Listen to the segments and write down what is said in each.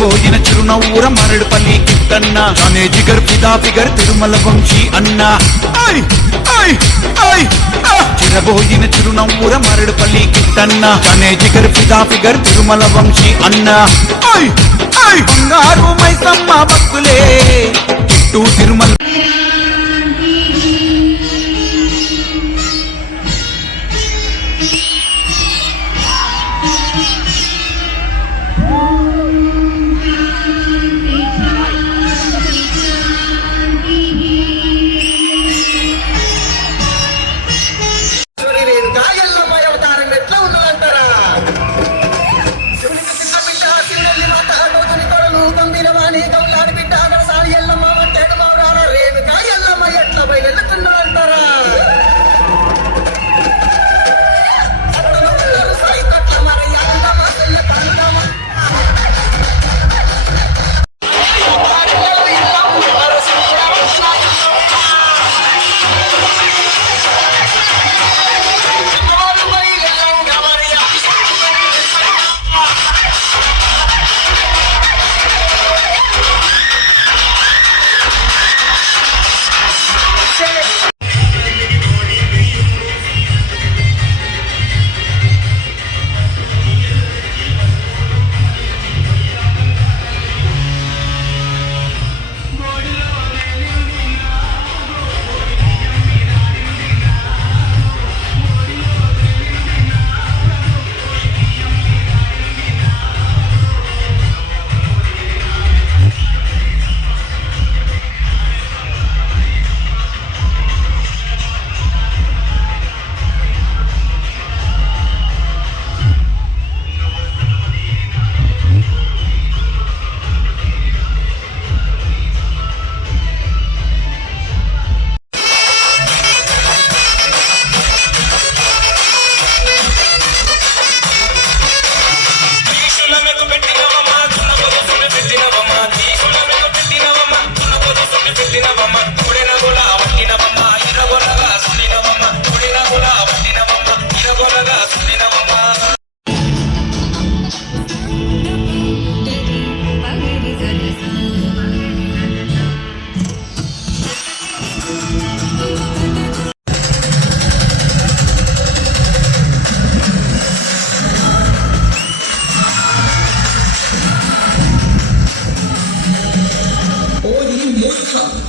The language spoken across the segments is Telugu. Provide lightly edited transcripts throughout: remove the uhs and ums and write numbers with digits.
చిరబోయిన చిరునవ్వుర మరడుపల్లి కిట్టన్న అనే జిగర్ ఫిదా ఫిగర్ తిరుమల వంశీ అన్న చిరబోయిన చిరునవ్వుర మరడుపల్లి కిట్టన్న అనే జిగర్ ఫిదా ఫిగర్ తిరుమల వంశీ అన్న బంగారు మైసమ్మ భక్తులే కిట్టు తిరుమల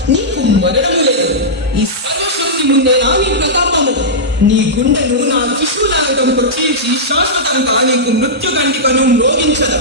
నీకు మరణము లేదు. ఈ సర్వశక్తి ముందే నీ ప్రతాపము. నీ గుండెను నా త్రిశూలాయుధంతో చీల్చి శాశ్వతంగా నీకు మృత్యు గంటికను మ్రోగించదు.